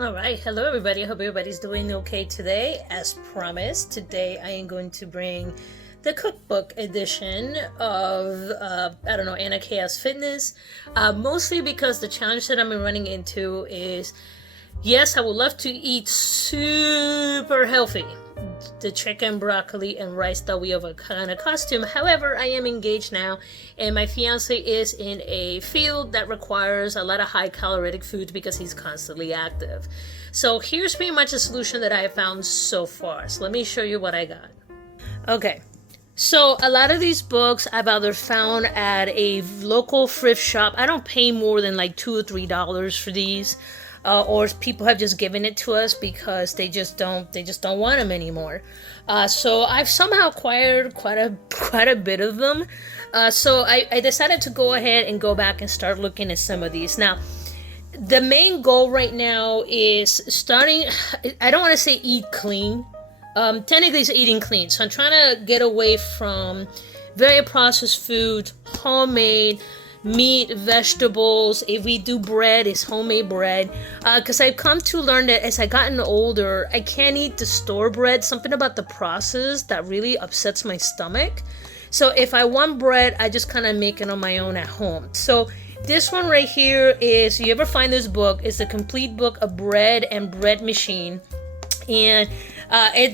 All right, hello everybody. I hope everybody's doing okay today. As promised, today I am going to bring the cookbook edition of Anna Khayos Fitness. Mostly because the challenge that I'm running into is, yes, I would love to eat super healthy, the chicken, broccoli, and rice that we have kind of costume. However, I am engaged now, and my fiance is in a field that requires a lot of high caloric foods because he's constantly active. So here's pretty much a solution that I have found so far. So let me show you what I got. Okay. So a lot of these books I've either found at a local thrift shop. I don't pay more than like $2 or $3 for these. Or people have just given it to us because they just don't want them anymore. So I've somehow acquired quite a bit of them. So I decided to go ahead and go back and start looking at some of these. Now, the main goal right now is starting. I don't want to say eat clean. Technically, it's eating clean. So I'm trying to get away from very processed food, homemade. Meat, vegetables. If we do bread, it's homemade bread. Because I've come to learn that as I gotten older, I can't eat the store bread. Something about the process that really upsets my stomach. So if I want bread, I just kind of make it on my own at home. So this one right here is, you ever find this book, it's a complete book of bread and bread machine. And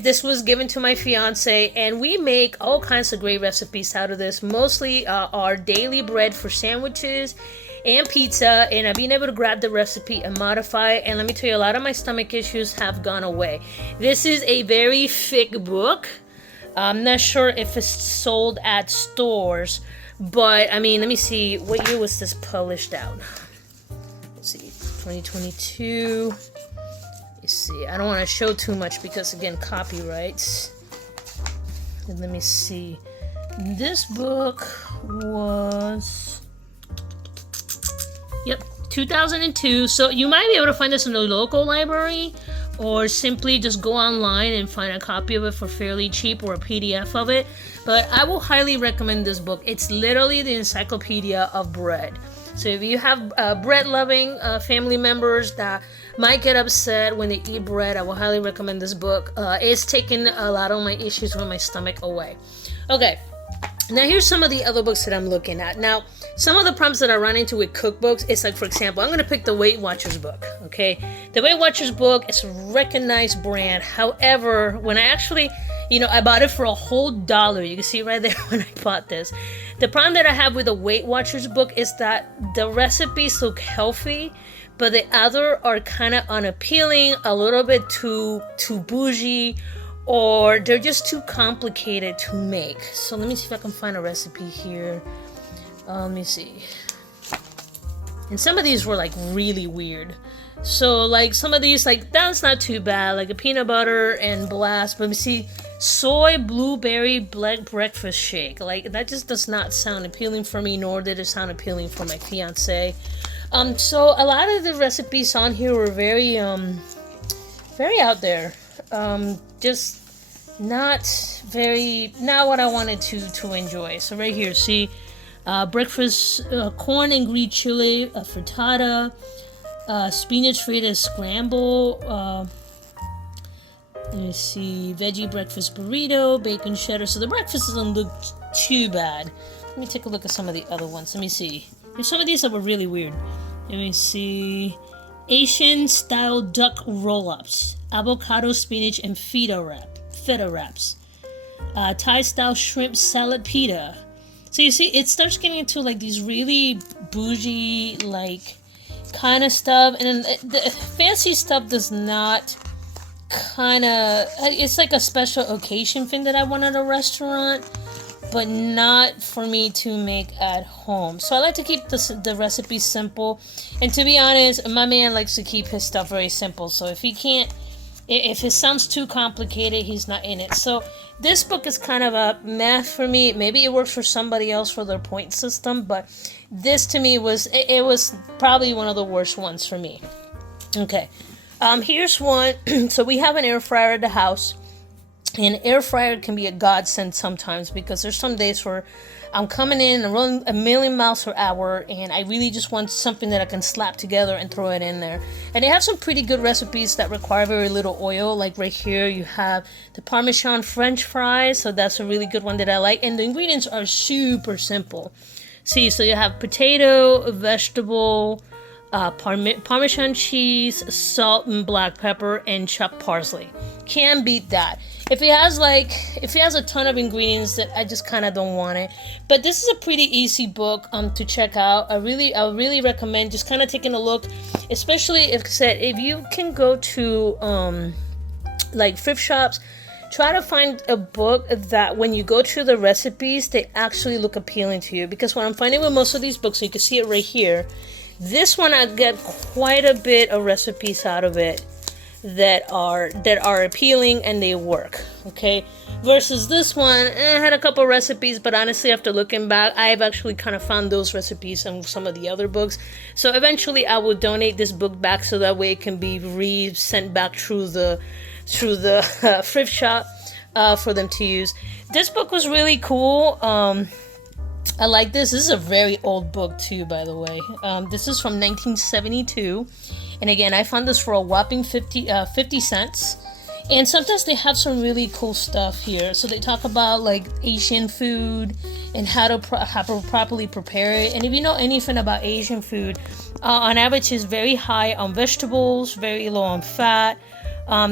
this was given to my fiance, and we make all kinds of great recipes out of this. Mostly our daily bread for sandwiches and pizza, and I've been able to grab the recipe and modify it, and let me tell you, a lot of my stomach issues have gone away. This is a very thick book. I'm not sure if it's sold at stores, but I mean, let me see, what year was this published out? Let's see, 2022. See, I don't want to show too much because, again, copyrights. And let me see. This book was, 2002. So you might be able to find this in the local library, or simply just go online and find a copy of it for fairly cheap, or a PDF of it. But I will highly recommend this book. It's literally the encyclopedia of bread. So if you have bread-loving family members that might get upset when they eat bread, I will highly recommend this book. It's taken a lot of my issues with my stomach away. Okay, now here's some of the other books that I'm looking at. Now, some of the problems that I run into with cookbooks is, like, for example, I'm going to pick the Weight Watchers book, okay? The Weight Watchers book is a recognized brand. However, when I actually, I bought it for a whole $1. You can see right there when I bought this. The problem that I have with the Weight Watchers book is that the recipes look healthy, but the other are kind of unappealing, a little bit too bougie, or they're just too complicated to make. So let me see if I can find a recipe here. Let me see. And some of these were like really weird. So like some of these, like, that's not too bad, like a peanut butter and blast. But let me see, soy blueberry black breakfast shake. Like, that just does not sound appealing for me, nor did it sound appealing for my fiance. So a lot of the recipes on here were very out there. Just not what I wanted to enjoy. So right here, see, breakfast corn and green chili frittata, spinach frittata scramble. Let me see, veggie breakfast burrito, bacon cheddar. So the breakfast doesn't look too bad. Let me take a look at some of the other ones. Let me see. There's some of these that were really weird. Let me see. Asian style duck roll-ups, avocado, spinach, and feta wraps. Thai style shrimp salad pita. So you see, it starts getting into like these really bougie, like, kind of stuff, and then the fancy stuff does not it's like a special occasion thing that I want at a restaurant, but not for me to make at home. So I like to keep the recipe simple, and to be honest, my man likes to keep his stuff very simple. So if it sounds too complicated, he's not in it. So this book is kind of a math for me. Maybe it works for somebody else for their point system, but this to me was probably one of the worst ones for me. Okay, here's one. So we have an air fryer at the house, And air fryer can be a godsend sometimes, because there's some days where I'm coming in and running a million miles per hour, and I really just want something that I can slap together and throw it in there. And they have some pretty good recipes that require very little oil. Like right here, you have the Parmesan French fries, so that's a really good one that I like. And the ingredients are super simple. See, so you have potato, vegetable, Parmesan cheese, salt and black pepper, and chopped parsley. Can't beat that. If it has a ton of ingredients, that I just kind of don't want it. But this is a pretty easy book to check out. I really recommend just kind of taking a look, especially if you can go to like thrift shops. Try to find a book that when you go through the recipes, they actually look appealing to you. Because what I'm finding with most of these books, so you can see it right here, this one I get quite a bit of recipes out of it that are appealing and they work, okay? Versus this one, I had a couple recipes, but honestly, after looking back, I've actually kind of found those recipes in some of the other books. So eventually, I will donate this book back so that way it can be sent back through the thrift shop for them to use. This book was really cool. I like this. This is a very old book too, by the way. This is from 1972. And again, I found this for a whopping 50 cents. And sometimes they have some really cool stuff here. So they talk about like Asian food and how to properly prepare it. And if you know anything about Asian food, on average it's very high on vegetables, very low on fat.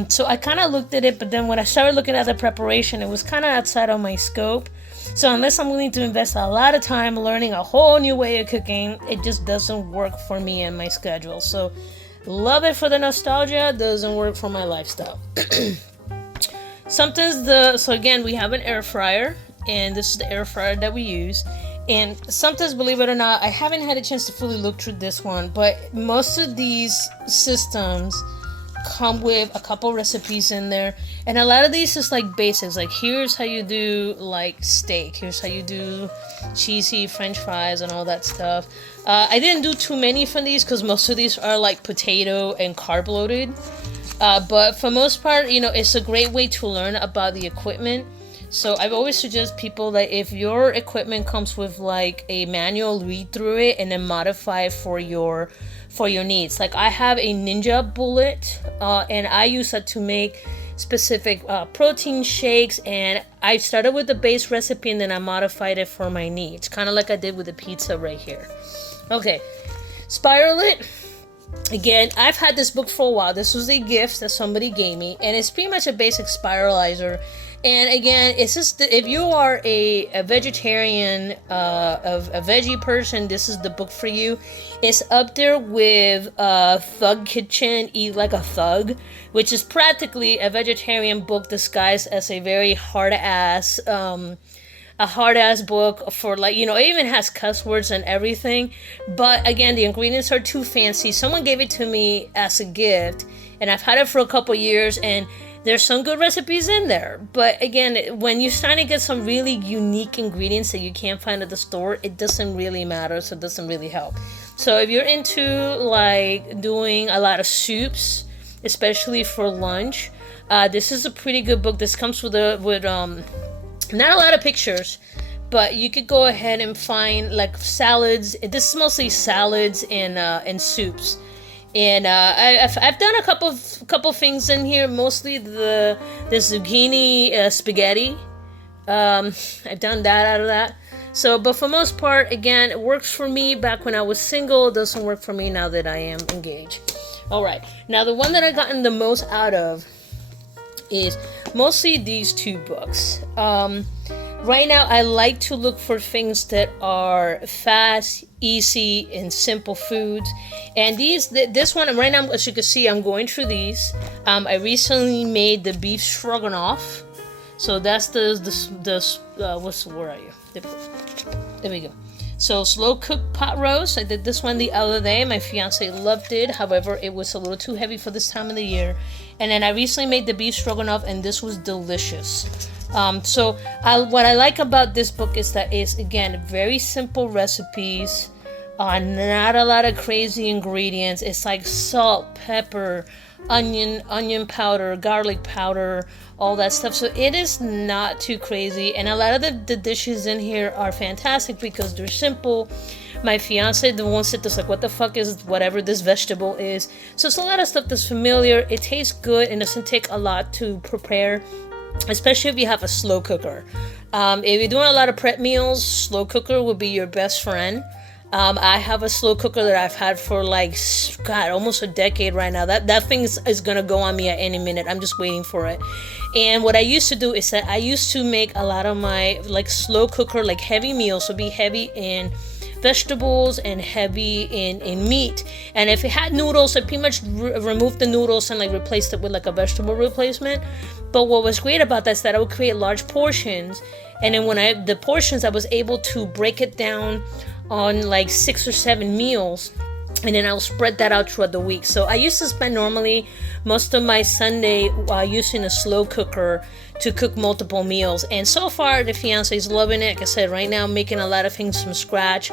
So I kind of looked at it, but then when I started looking at the preparation, it was kind of outside of my scope. So unless I'm willing to invest a lot of time learning a whole new way of cooking, it just doesn't work for me and my schedule. So love it for the nostalgia, doesn't work for my lifestyle. So again, we have an air fryer, and this is the air fryer that we use. And sometimes, believe it or not, I haven't had a chance to fully look through this one, but most of these systems come with a couple recipes in there, and a lot of these is like basics, like here's how you do like steak, here's how you do cheesy french fries and all that stuff. I didn't do too many from these because most of these are like potato and carb loaded, but for most part, it's a great way to learn about the equipment. So I've always suggest people that if your equipment comes with like a manual, read through it and then modify for your needs. Like I have a Ninja bullet, and I use that to make specific protein shakes, and I started with the base recipe and then I modified it for my needs, kind of like I did with the pizza right here. Okay, spiral it. Again, I've had this book for a while. This was a gift that somebody gave me, and it's pretty much a basic spiralizer. And again, it's just if you are a vegetarian, a veggie person, this is the book for you. It's up there with Thug Kitchen, Eat Like a Thug, which is practically a vegetarian book disguised as a very hard-ass book for it even has cuss words and everything. But again, the ingredients are too fancy. Someone gave it to me as a gift, and I've had it for a couple years, and there's some good recipes in there. But again, when you're starting to get some really unique ingredients that you can't find at the store, it doesn't really matter, so it doesn't really help. So if you're into like doing a lot of soups, especially for lunch, this is a pretty good book. This comes with not a lot of pictures, but you could go ahead and find like salads. This is mostly salads and soups. And I've done a couple things in here, mostly the zucchini spaghetti. I've done that out of that. So, but for most part, again, it works for me back when I was single. It doesn't work for me now that I am engaged. All right, now the one that I've gotten the most out of is mostly these two books. Right now, I like to look for things that are fast, easy, and simple foods. And this one, right now, as you can see, I'm going through these. I recently made the beef stroganoff. So that's where are you? There we go. So slow cooked pot roast. I did this one the other day. My fiance loved it. However, it was a little too heavy for this time of the year. And then I recently made the beef stroganoff, and this was delicious. What I like about this book is that it's, again, very simple recipes, not a lot of crazy ingredients. It's like salt, pepper, onion powder, garlic powder, all that stuff. So it is not too crazy, and a lot of the dishes in here are fantastic because they're simple. My fiance, the one sit there's like, what the fuck is whatever this vegetable is? So it's a lot of stuff that's familiar. It tastes good and doesn't take a lot to prepare, especially if you have a slow cooker. If you're doing a lot of prep meals, slow cooker will be your best friend. I have a slow cooker that I've had for like, God, almost a decade right now. That thing is gonna go on me at any minute. I'm just waiting for it. And what I used to do is that I used to make a lot of my like slow cooker, like heavy meals, so be heavy in vegetables and heavy in meat. And if it had noodles, I pretty much removed the noodles and like replaced it with like a vegetable replacement. But what was great about that is that I would create large portions, and then when the portions, I was able to break it down on like 6 or 7 meals, and then I'll spread that out throughout the week. So I used to spend normally most of my Sunday using a slow cooker to cook multiple meals, and so far the fiance is loving it. Like I said, right now I'm making a lot of things from scratch: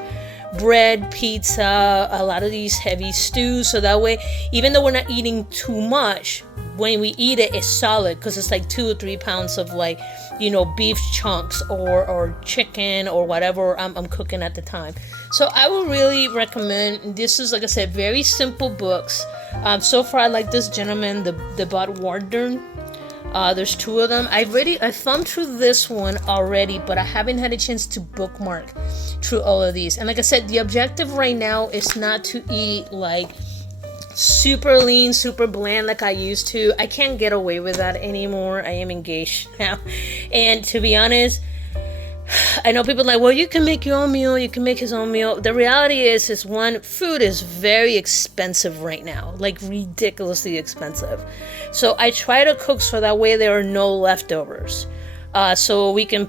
bread, pizza, a lot of these heavy stews, so that way even though we're not eating too much, when we eat it, it's solid, because it's like 2 or 3 pounds of like, you know, beef chunks or chicken or whatever I'm cooking at the time. So I would really recommend, this is, like I said, very simple books. So far I like this gentleman, the Bot Warden. There's 2 of them. I thumbed through this one already, but I haven't had a chance to bookmark through all of these. And like I said, the objective right now is not to eat like super lean, super bland like I used to. I can't get away with that anymore. I am engaged now. And to be honest, I know people are like, well, you can make your own meal, you can make his own meal. The reality is one, food is very expensive right now, like ridiculously expensive. So I try to cook so that way there are no leftovers. So we can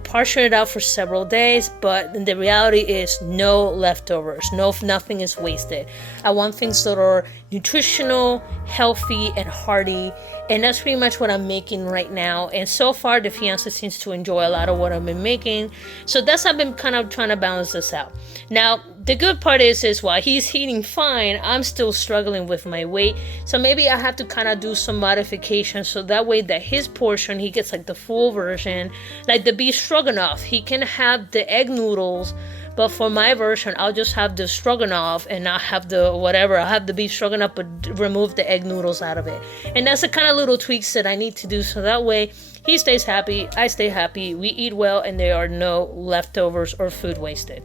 portion it out for several days, but the reality is no leftovers. Nothing is wasted. I want things that are nutritional, healthy, and hearty, and that's pretty much what I'm making right now. And so far, the fiance seems to enjoy a lot of what I've been making. So I've been kind of trying to balance this out. Now, the good part is while he's eating fine, I'm still struggling with my weight. So maybe I have to kind of do some modifications so that way that his portion, he gets like the full version, like the beef stroganoff. He can have the egg noodles, but for my version, I'll just have the stroganoff and not have the whatever. I'll have the beef stroganoff, but remove the egg noodles out of it. And that's the kind of little tweaks that I need to do so that way he stays happy, I stay happy, we eat well, and there are no leftovers or food wasted.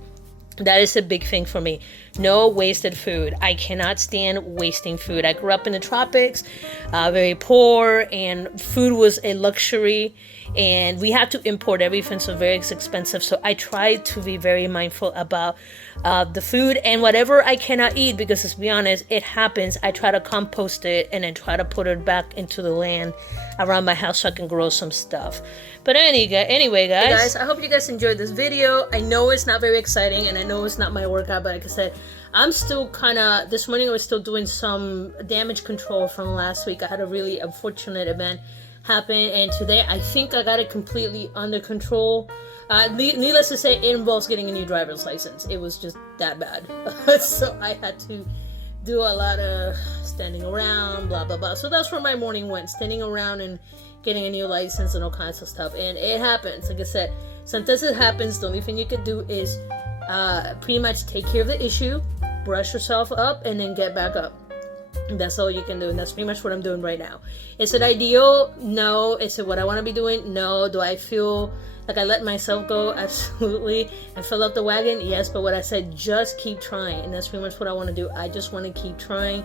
That is a big thing for me. No wasted food. I cannot stand wasting food. I grew up in the tropics, very poor, and food was a luxury, and we had to import everything, so very expensive. So I try to be very mindful about the food and whatever I cannot eat, because let's be honest, it happens. I try to compost it and then try to put it back into the land around my house so I can grow some stuff. But anyway, guys. Hey guys, I hope you guys enjoyed this video. I know it's not very exciting, and I know it's not my workout, but like I said, I'm still this morning I was still doing some damage control from last week. I had a really unfortunate event happen, and today I think I got it completely under control. Needless to say, it involves getting a new driver's license. It was just that bad. So I had to do a lot of standing around, blah, blah, blah. So that's where my morning went, standing around and getting a new license and all kinds of stuff. And it happens. Like I said, sometimes it happens. The only thing you can do is pretty much take care of the issue, brush yourself up, and then get back up. And that's all you can do, and that's pretty much what I'm doing right now. Is it ideal? No. Is it what I want to be doing? No. Do I feel like I let myself go? Absolutely. And fill up the wagon? Yes. But what I said, just keep trying, and that's pretty much what I want to do. I just want to keep trying,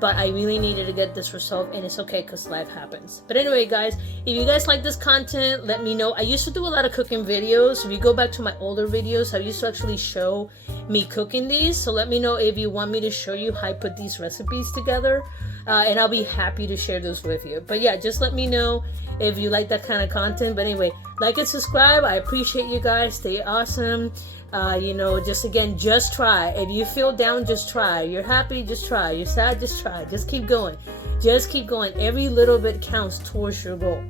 but I really needed to get this resolved, and it's okay because life happens. But anyway, guys, if you guys like this content, let me know. I used to do a lot of cooking videos. If you go back to my older videos, I used to actually show me cooking these, so let me know if you want me to show you how I put these recipes together, and I'll be happy to share those with you. But yeah, just let me know if you like that kind of content. But anyway, like and subscribe. I appreciate you guys. Stay awesome. Just try. If you feel down, just try. You're happy, just try. You're sad, just try. Just keep going. Just keep going. Every little bit counts towards your goal.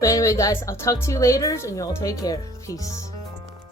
But anyway, guys, I'll talk to you later, and y'all take care. Peace.